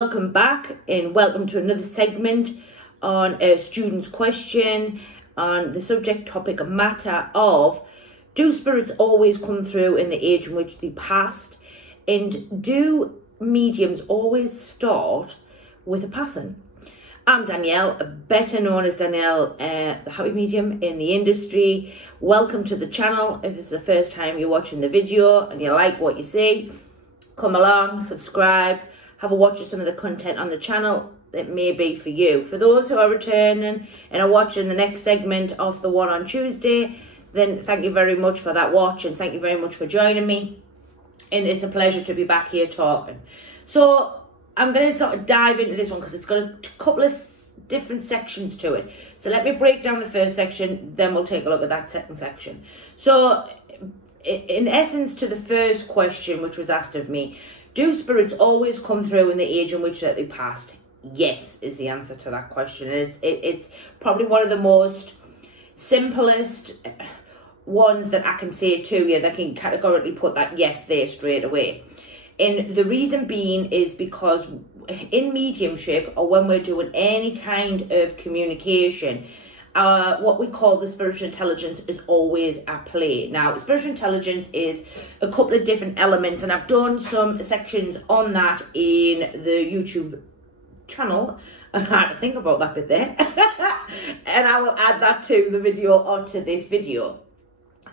Welcome back and welcome to another segment on a student's question on the subject topic matter of, do spirits always come through in the age in which they passed, and do mediums always start with a passing? I'm Danielle, better known as Danielle, the happy medium in the industry. Welcome to the channel. If this is the first time you're watching the video and you like what you see, come along, subscribe, have a watch of some of the content on the channel that may be for you. For those who are returning and are watching the next segment of the one on Tuesday, then thank you very much for that watch and thank you very much for joining me. And it's a pleasure to be back here talking. So I'm going to sort of dive into this one because it's got a couple of different sections to it. So let me break down the first section, then we'll take a look at that second section. So in essence, to the first question which was asked of me, do spirits always come through in the age in which that they passed? Yes, is the answer to that question. It's probably one of the most simplest ones that I can say to you that can categorically put that yes there straight away. And the reason being is because in mediumship, or when we're doing any kind of communication, what we call the spiritual intelligence is always at play. Now, spiritual intelligence is a couple of different elements, and I've done some sections on that in the YouTube channel. I had to think about that bit there. And I will add that to the video or to this video.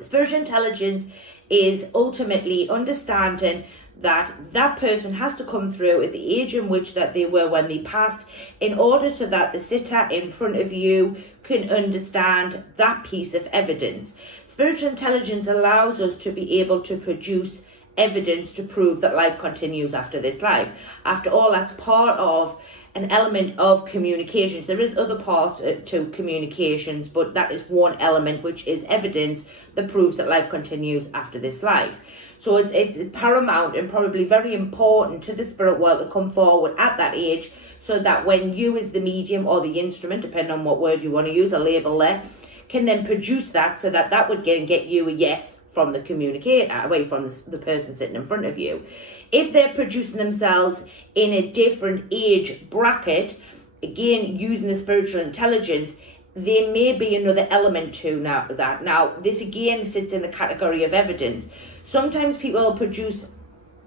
Spiritual intelligence is ultimately understanding that that person has to come through at the age in which that they were when they passed, in order so that the sitter in front of you can understand that piece of evidence. Spiritual intelligence allows us to be able to produce evidence to prove that life continues after this life. After all, that's part of an element of communications. There is other part to communications, but that is one element, which is evidence that proves that life continues after this life. So it's paramount and probably very important to the spirit world to come forward at that age, so that when you as the medium or the instrument, depending on what word you want to use, a label there, can then produce that, so that that would get you a yes from the communicator, away from the person sitting in front of you. If they're producing themselves in a different age bracket, again, using the spiritual intelligence, there may be another element to that. Now, this again sits in the category of evidence. Sometimes people will produce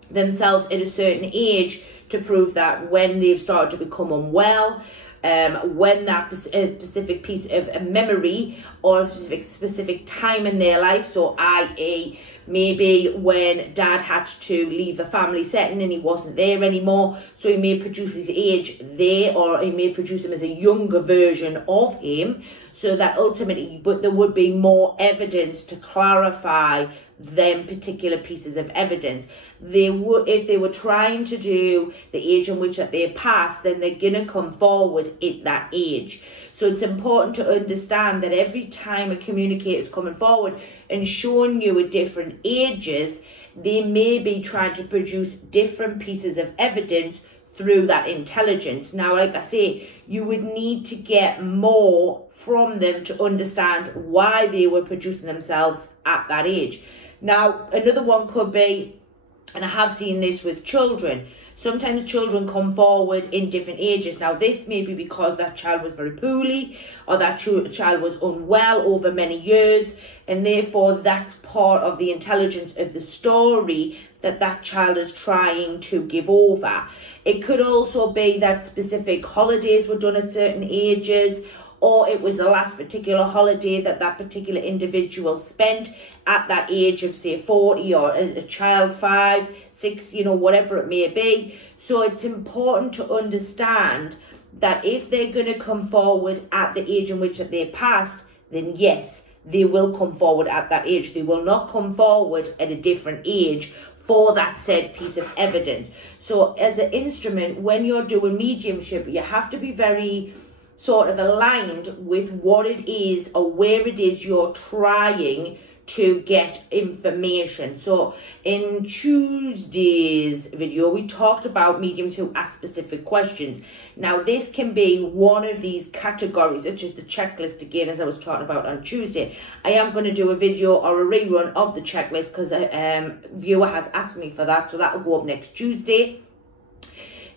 themselves at a certain age to prove that when they've started to become unwell, when that specific piece of a memory or a specific time in their life, so i.e. maybe when dad had to leave a family setting and he wasn't there anymore, so he may produce his age there, or he may produce him as a younger version of him, so that ultimately, but there would be more evidence to clarify them particular pieces of evidence. They would, if they were trying to do the age in which that they passed, then they're gonna come forward at that age. So it's important to understand that every time a communicator is coming forward and showing you at different ages, they may be trying to produce different pieces of evidence through that intelligence. Now, like I say, you would need to get more from them to understand why they were producing themselves at that age. Now, another one could be, and I have seen this with children, sometimes children come forward in different ages. Now, this may be because that child was very poorly, or that child was unwell over many years, and therefore that's part of the intelligence of the story that that child is trying to give over. It could also be that specific holidays were done at certain ages, or it was the last particular holiday that that particular individual spent at that age of, say, 40, or a child 5, 6, you know, whatever it may be. So it's important to understand that if they're going to come forward at the age in which they passed, then yes, they will come forward at that age. They will not come forward at a different age for that said piece of evidence. So as an instrument, when you're doing mediumship, you have to be very sort of aligned with what it is or where it is you're trying to get information. So in Tuesday's video, we talked about mediums who ask specific questions. Now, this can be one of these categories, such as the checklist, again, as I was talking about on Tuesday. I am going to do a video or a rerun of the checklist because a viewer has asked me for that, so that will go up next Tuesday.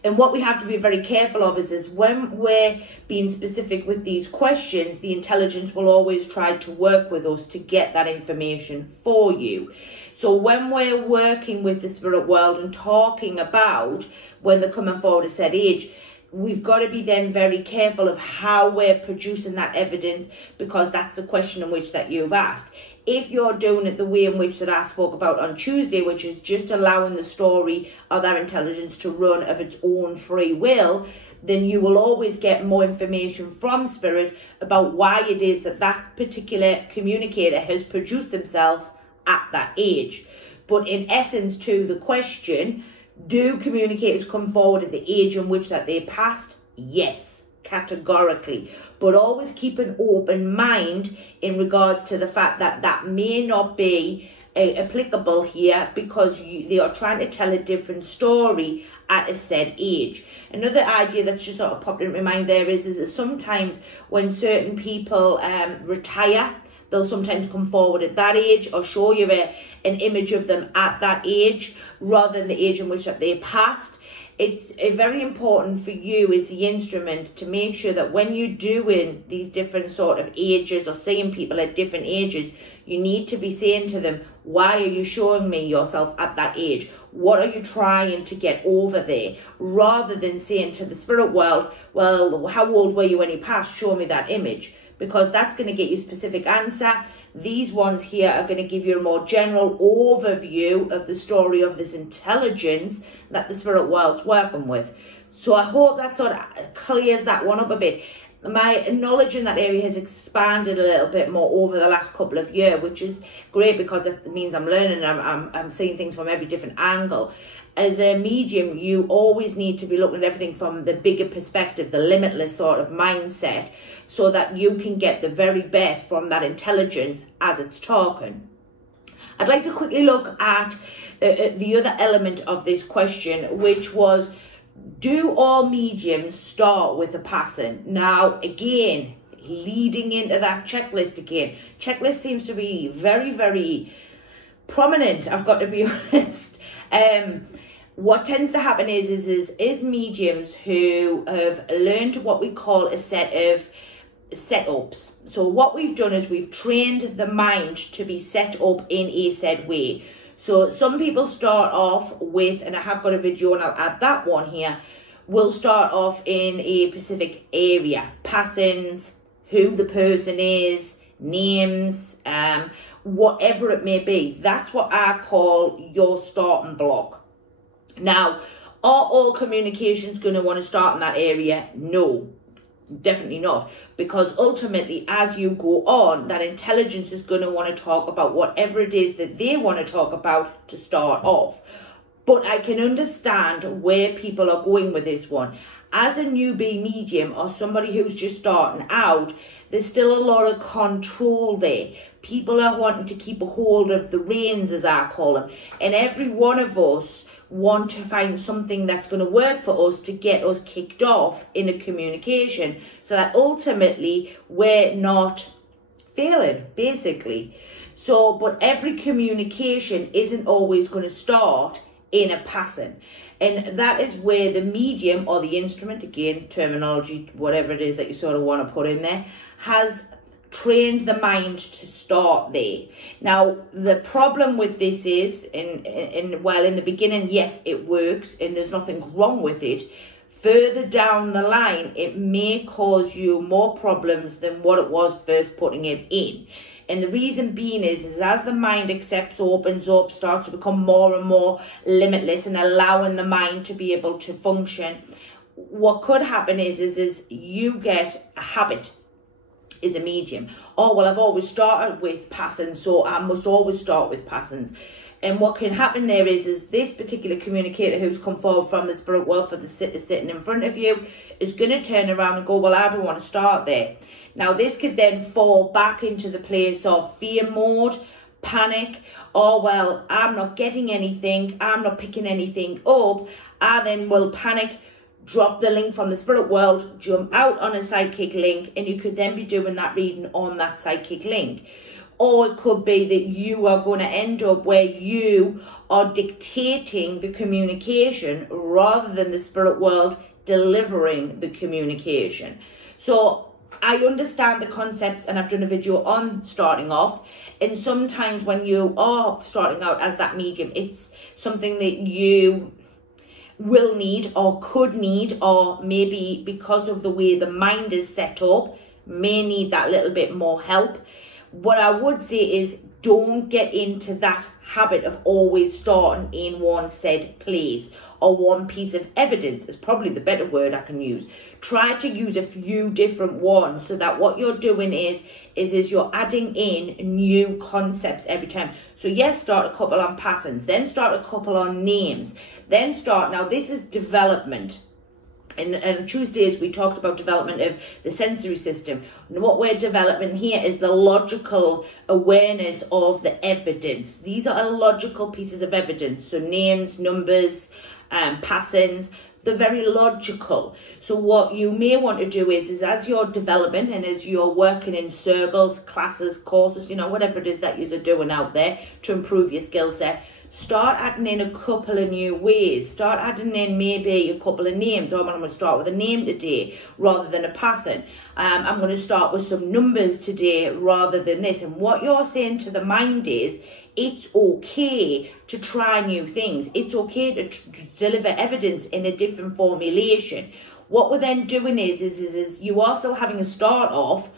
And what we have to be very careful of is when we're being specific with these questions, the intelligence will always try to work with us to get that information for you. So when we're working with the spirit world and talking about when they're coming forward a said age, we've got to be then very careful of how we're producing that evidence, because that's the question in which that you've asked. If you're doing it the way in which that I spoke about on Tuesday, which is just allowing the story of that intelligence to run of its own free will, then you will always get more information from spirit about why it is that that particular communicator has produced themselves at that age. But in essence to the question, do communicators come forward at the age in which that they passed? Yes, categorically. But always keep an open mind in regards to the fact that that may not be applicable here, because they are trying to tell a different story at a said age. Another idea that's just sort of popped into my mind there is that sometimes when certain people retire, they'll sometimes come forward at that age or show you an image of them at that age rather than the age in which that they passed. It's very important for you as the instrument to make sure that when you're doing these different sort of ages or seeing people at different ages, you need to be saying to them, why are you showing me yourself at that age? What are you trying to get over there? Rather than saying to the spirit world, well, how old were you when you passed? Show me that image. Because that's going to get you a specific answer. These ones here are going to give you a more general overview of the story of this intelligence that the spirit world's working with. So I hope that sort of clears that one up a bit. My knowledge in that area has expanded a little bit more over the last couple of years, which is great because it means I'm learning and I'm seeing things from every different angle. As a medium, you always need to be looking at everything from the bigger perspective, the limitless sort of mindset, so that you can get the very best from that intelligence as it's talking. I'd like to quickly look at the other element of this question, which was, do all mediums start with a passing? Now, again, leading into that checklist again. Checklist seems to be very, very prominent, I've got to be honest. What tends to happen is mediums who have learned what we call a set of setups. So what we've done is we've trained the mind to be set up in a said way. So some people start off with, and I have got a video and I'll add that one here, we'll start off in a specific area, passings, who the person is, names, whatever it may be. That's what I call your starting block. Now, are all communications going to want to start in that area? No, definitely not. Because ultimately, as you go on, that intelligence is going to want to talk about whatever it is that they want to talk about to start off. But I can understand where people are going with this one. As a newbie medium or somebody who's just starting out, there's still a lot of control there. People are wanting to keep a hold of the reins, as I call them. And every one of us want to find something that's going to work for us to get us kicked off in a communication, so that ultimately we're not failing, basically. So, but every communication isn't always going to start in a passing. And that is where the medium or the instrument, again, terminology, whatever it is that you sort of want to put in there, has trained the mind to start there. Now, the problem with this is, well, in the beginning, yes, it works and there's nothing wrong with it. Further down the line, it may cause you more problems than what it was first putting it in. And the reason being is as the mind accepts, opens up, starts to become more and more limitless and allowing the mind to be able to function, what could happen is you get a habit as a medium. Oh, well, I've always started with passings, so I must always start with passings. And what can happen there is this particular communicator who's come forward from the spirit world for the sitter sitting in front of you is going to turn around and go, well, I don't want to start there. Now, this could then fall back into the place of fear mode, panic, or, well, I'm not getting anything, I'm not picking anything up. I then will panic, drop the link from the spirit world, jump out on a psychic link, and you could then be doing that reading on that psychic link. or it could be that you are going to end up where you are dictating the communication rather than the spirit world delivering the communication. So I understand the concepts, and I've done a video on starting off, and sometimes when you are starting out as that medium, it's something that you will need or could need, or maybe because of the way the mind is set up, may need that little bit more help. What I would say is, don't get into that habit of always starting in one said place, or one piece of evidence is probably the better word I can use. Try to use a few different ones, so that what you're doing is you're adding in new concepts every time. So yes, start a couple on passings, then start a couple on names, then start, now this is development. And Tuesdays we talked about development of the sensory system. And what we're developing here is the logical awareness of the evidence. These are logical pieces of evidence. So names, numbers, passings, they're very logical. So what you may want to do is as you're developing and as you're working in circles, classes, courses, you know, whatever it is that you're doing out there to improve your skill set, start adding in a couple of new ways. Start adding in maybe a couple of names. I'm going to start with a name today rather than a passing. I'm going to start with some numbers today rather than this. And what you're saying to the mind is, it's okay to try new things. It's okay to deliver evidence in a different formulation. What we're then doing is you are still having a start off,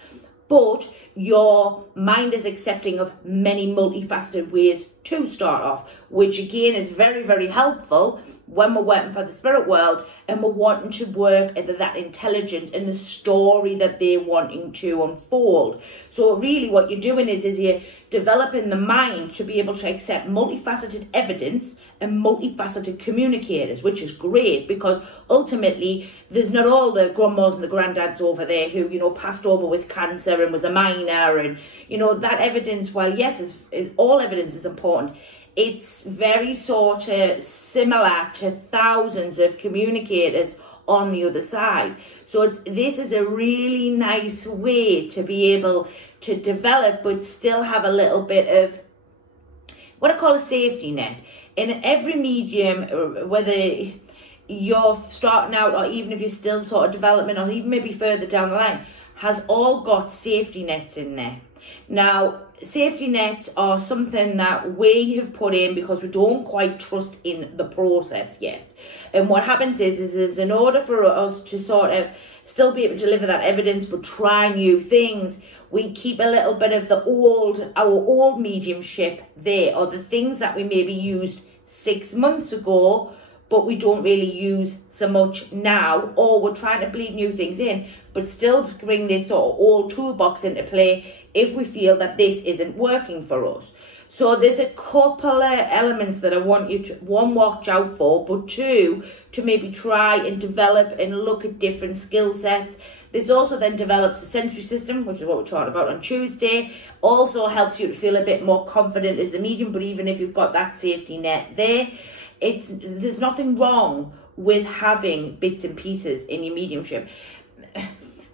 but your mind is accepting of many multifaceted ways to start off, which again is very, very helpful when we're working for the spirit world and we're wanting to work at that intelligence and the story that they're wanting to unfold. So really what you're doing is you're developing the mind to be able to accept multifaceted evidence and multifaceted communicators, which is great, because ultimately there's not all the grandmas and the granddads over there who, you know, passed over with cancer and was a miner, and, you know, that evidence, while yes, is all evidence is important, it's very sort of similar to thousands of communicators on the other side. So this is a really nice way to be able to develop, but still have a little bit of what I call a safety net. In every medium, whether you're starting out or even if you're still sort of developing or even maybe further down the line, has all got safety nets in there. Now, safety nets are something that we have put in because we don't quite trust in the process yet. And what happens is in order for us to sort of still be able to deliver that evidence but try new things, we keep a little bit of our old mediumship there, or the things that we maybe used 6 months ago but we don't really use so much now, or we're trying to bleed new things in but still bring this sort of old toolbox into play if we feel that this isn't working for us. So there's a couple of elements that I want you to, one, watch out for, but two, to maybe try and develop and look at different skill sets. This also then develops the sensory system, which is what we're talking about on Tuesday. Also helps you to feel a bit more confident as the medium, but even if you've got that safety net there, there's nothing wrong with having bits and pieces in your mediumship.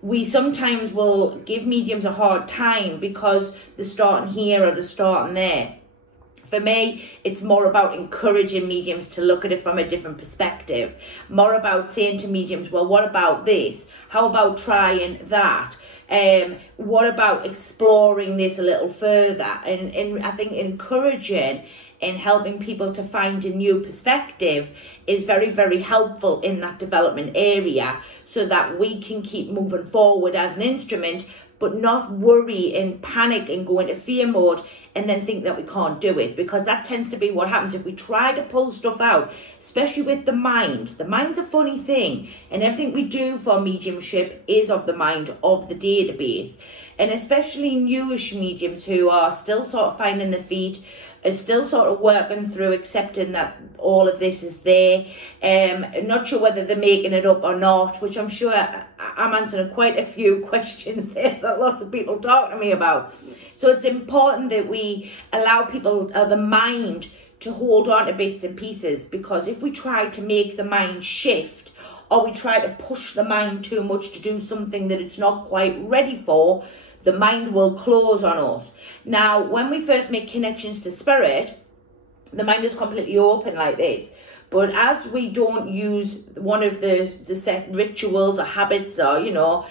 We sometimes will give mediums a hard time because they're starting here or they're starting there. For me, it's more about encouraging mediums to look at it from a different perspective. More about saying to mediums, well, what about this? How about trying that? What about exploring this a little further? And I think encouraging and helping people to find a new perspective is very, very helpful in that development area, so that we can keep moving forward as an instrument, but not worry and panic and go into fear mode and then think that we can't do it, because that tends to be what happens if we try to pull stuff out, especially with the mind. The mind's a funny thing, and everything we do for mediumship is of the mind, of the database. And especially newish mediums who are still sort of finding their feet, are still sort of working through accepting that all of this is there. Not sure whether they're making it up or not, which I'm sure I'm answering quite a few questions there that lots of people talk to me about. So it's important that we allow people, the mind, to hold on to bits and pieces, because if we try to make the mind shift, or we try to push the mind too much to do something that it's not quite ready for, the mind will close on us. Now, when we first make connections to spirit, the mind is completely open like this. But as we don't use one of the set rituals or habits or, you know,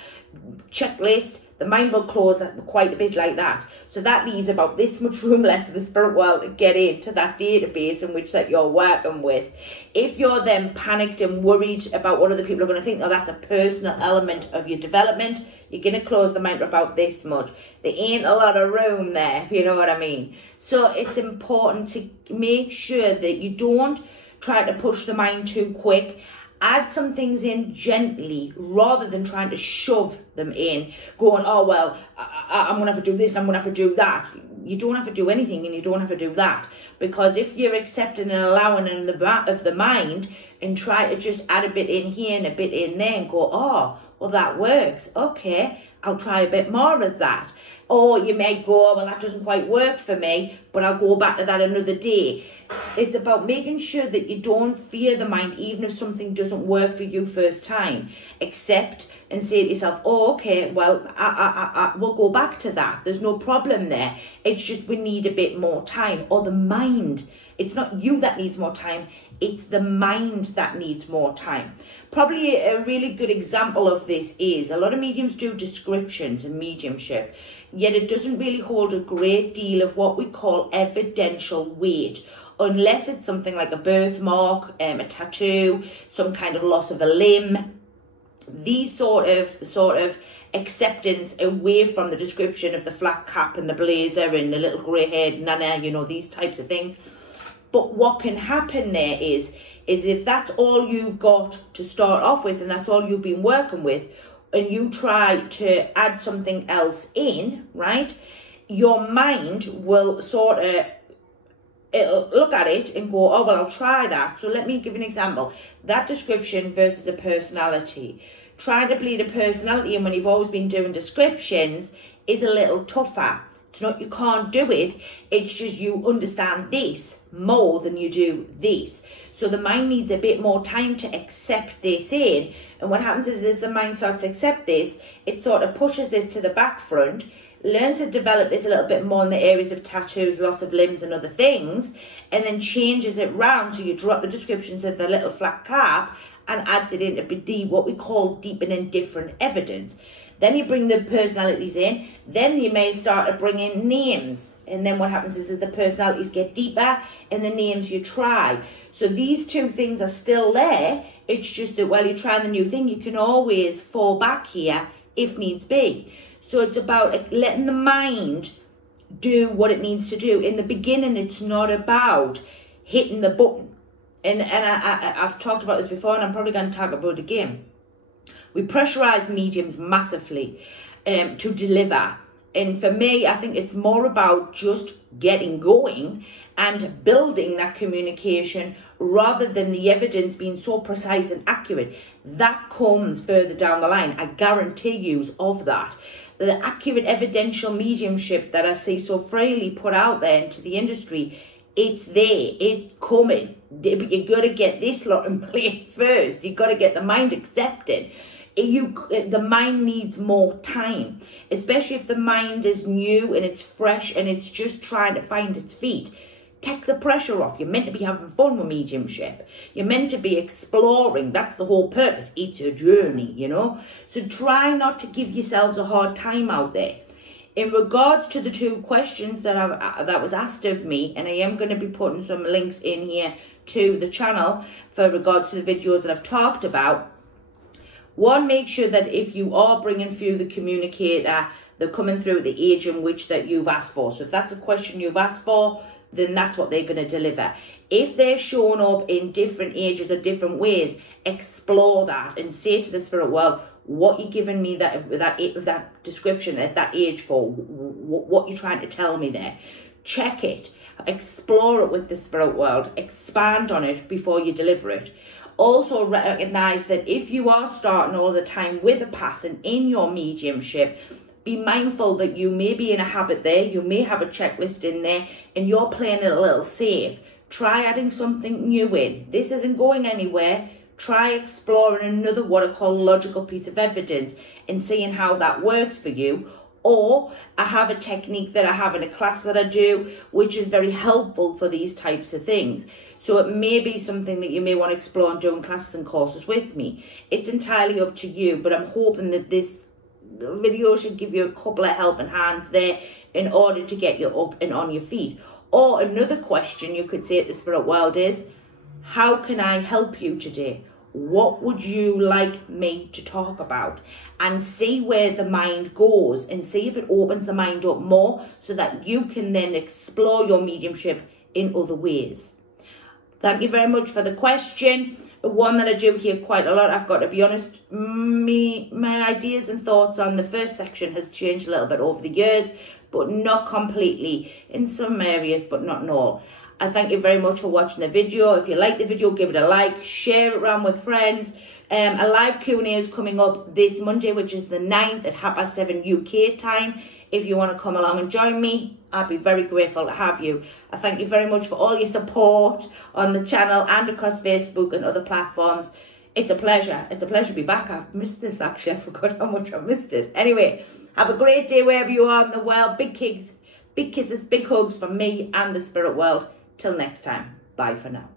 checklist, the mind will close quite a bit like that. So that leaves about this much room left for the spirit world to get into that database in which that you're working with. If you're then panicked and worried about what other people are going to think, oh, that's a personal element of your development, you're going to close the mind for about this much. There ain't a lot of room there, if you know what I mean. So it's important to make sure that you don't try to push the mind too quick. Add some things in gently rather than trying to shove them in, going, oh, well, I'm going to have to do this and I'm going to have to do that. You don't have to do anything and you don't have to do that. Because if you're accepting and allowing in the back of the mind and try to just add a bit in here and a bit in there and go, oh, well, that works. Okay, I'll try a bit more of that. Or you may go, well, that doesn't quite work for me, but I'll go back to that another day. It's about making sure that you don't fear the mind, even if something doesn't work for you first time. Accept and say to yourself, oh, okay, well, we'll go back to that. There's no problem there. It's just we need a bit more time. Or the mind. It's not you that needs more time. It's the mind that needs more time. Probably a really good example of this is a lot of mediums do descriptions in mediumship, yet it doesn't really hold a great deal of what we call evidential weight, unless it's something like a birthmark, a tattoo, some kind of loss of a limb. These sort of acceptance away from the description of the flat cap and the blazer and the little grey-haired nana, you know, these types of things. But what can happen there is if that's all you've got to start off with and that's all you've been working with, and you try to add something else in, right, your mind will sort of, it'll look at it and go, oh, well, I'll try that. So let me give an example. That description versus a personality. Trying to bleed a personality in when you've always been doing descriptions is a little tougher. It's not you can't do it, it's just you understand this more than you do this. So the mind needs a bit more time to accept this in. And what happens is as the mind starts to accept this, it sort of pushes this to the back front, learns to develop this a little bit more in the areas of tattoos, loss of limbs and other things, and then changes it round. So you drop the descriptions of the little flat cap and adds it into what we call deep and indifferent evidence. Then you bring the personalities in, then you may start to bring in names. And then what happens is the personalities get deeper and the names you try. So these two things are still there. It's just that while you're trying the new thing, you can always fall back here if needs be. So it's about letting the mind do what it needs to do. In the beginning, it's not about hitting the button. And I've talked about this before and I'm probably going to talk about it again. We pressurize mediums massively to deliver. And for me, I think it's more about just getting going and building that communication rather than the evidence being so precise and accurate. That comes further down the line. I guarantee you of that. The accurate evidential mediumship that I see so freely put out there into the industry, it's there, it's coming. But you got to get this lot in place first. You got to get the mind accepted. The mind needs more time, especially if the mind is new and it's fresh and it's just trying to find its feet. Take the pressure off. You're meant to be having fun with mediumship. You're meant to be exploring. That's the whole purpose. It's a journey, you know. So try not to give yourselves a hard time out there. In regards to the two questions that was asked of me, and I am going to be putting some links in here to the channel for regards to the videos that I've talked about. One, make sure that if you are bringing through the communicator, they're coming through at the age in which that you've asked for. So if that's a question you've asked for, then that's what they're going to deliver. If they're showing up in different ages or different ways, explore that and say to the spirit world, what you're giving me that description at that age for, what you're trying to tell me there. Check it, explore it with the spirit world, expand on it before you deliver it. Also recognize that if you are starting all the time with a pattern in your mediumship, be mindful that you may be in a habit there, you may have a checklist in there, and you're playing it a little safe. Try adding something new in. This isn't going anywhere. Try exploring another what I call logical piece of evidence and seeing how that works for you. or I have a technique that I have in a class that I do, which is very helpful for these types of things. So it may be something that you may want to explore and do in classes and courses with me. It's entirely up to you, but I'm hoping that this video should give you a couple of helping hands there in order to get you up and on your feet. Or another question you could say at the Spirit World is, how can I help you today? What would you like me to talk about? And see where the mind goes and see if it opens the mind up more so that you can then explore your mediumship in other ways. Thank you very much for the question. One that I do hear quite a lot, I've got to be honest, my ideas and thoughts on the first section has changed a little bit over the years, but not completely. In some areas, but not in all. I thank you very much for watching the video. If you like the video, give it a like, share it around with friends. A live Q&A is coming up this Monday, which is the 9th at 7:30 UK time. If you want to come along and join me, I'd be very grateful to have you. I thank you very much for all your support on the channel and across Facebook and other platforms. It's a pleasure. It's a pleasure to be back. I've missed this actually. I forgot how much I missed it. Anyway, have a great day wherever you are in the world. Big kisses, big hugs from me and the Spirit World. Till next time. Bye for now.